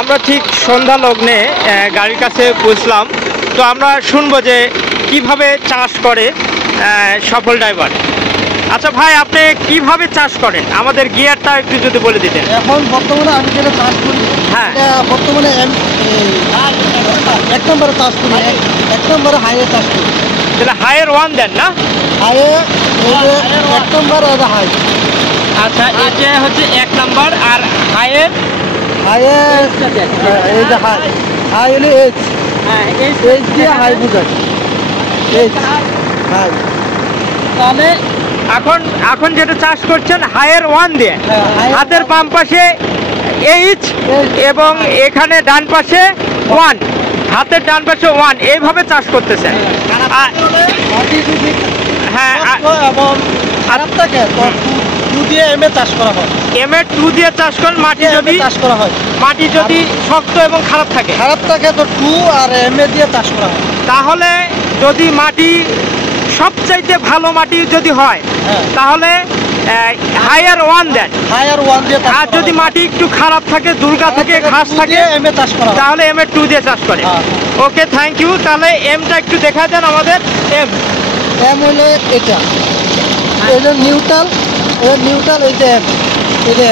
আমরা ঠিক সন্ধ্যা লগ্নে গাড়ির কাছে পৌঁছলাম। তো আমরা শুনবো যে কিভাবে চাষ করে সফল ড্রাইভার। আচ্ছা ভাই, আপনি কিভাবে চাষ করেন আমাদের গিয়ারটা একটু যদি বলে দিতেন। এখন বর্তমানে আমি যেটা চাষ করি, হ্যাঁ, বর্তমানে 1 নম্বরে চাষ করি, 1 নম্বরে হাইয়ে চাষ করি। তাহলে হাইয়ের 1 দেন না? হাইয়ে 1 নম্বর হাই। আচ্ছা, এটা হচ্ছে 1 নাম্বার আর হাইয়ের এই যে হাই হলে এইচ, এইচ দিয়ে হাই বুঝায়, এইচ হাই। তাহলে এখন যেটা চাষ করছেন হাইয়ের 1 দিয়ে, হাতের বাম পাশে এইচ এবং এখানে ডান পাশে 1, হাতের ডান পাশে 1, এইভাবে চাষ করতেছেন। হ্যাঁ, এবং খারাপ থাকে তো 2 দিয়ে এমএ চাষ করা হয়। এমএ 2 দিয়ে চাষ করেন। মাটি যদি চাষ করা হয়, মাটি যদি শক্ত এবং খারাপ থাকে তো 2 আর এমএ দিয়ে চাষ করা হয়। তাহলে যদি মাটি সবচাইতে ভালো মাটি যদি হয় তাহলে হাইয়ার 1 দেন, হাইয়ার 1 দিয়ে। আর যদি মাটি একটু খারাপ থাকে, দুর্গা থাকে, ঘাস থাকে, এমএ চাষ করা হয়, তাহলে এমএ 2 দিয়ে চাষ করে। ওকে, থ্যাংক ইউ। তাহলে এমটা একটু দেখা দেন আমাদের। এম হলো এটা, এটা নিউট্রাল, নিউট্রাল, এই যে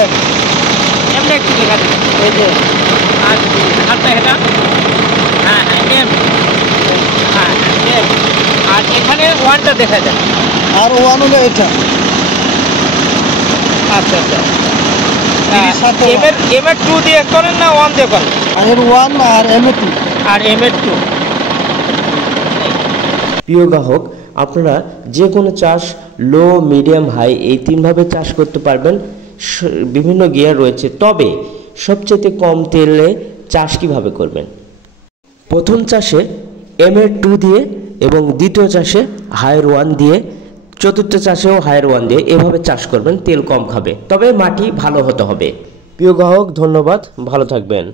এমটা একটু দেখা দেন, এই যে আচ্ছা এটা, হ্যাঁ এম, হ্যাঁ এম, আর এখানে 1টা দেখা দেন। আর 1 হলো এটা। আচ্ছা এমএ 2 দিয়ে করেন না 1 দিয়ে করেন? এর 1 আর এমএ 2 আর এমএ 2। প্রিয় গ্রাহক, আপনারা যে কোনো চাষ লো, মিডিয়াম, হাই এই 3 ভাবে চাষ করতে পারবেন। বিভিন্ন গিয়ার রয়েছে, তবে সবচেয়ে কম তেলে চাষ কিভাবে করবেন? প্রথম চাষে এমএ 2 দিয়ে এবং দ্বিতীয় চাষে হাইয়ের 1 দিয়ে, চতুর্থ চাষেও হাইয়ের 1 দিয়ে, এভাবে চাষ করবেন। তেল কম খাবে, তবে মাটি ভালো হতে হবে। প্রিয় গ্রাহক, ধন্যবাদ, ভালো থাকবেন।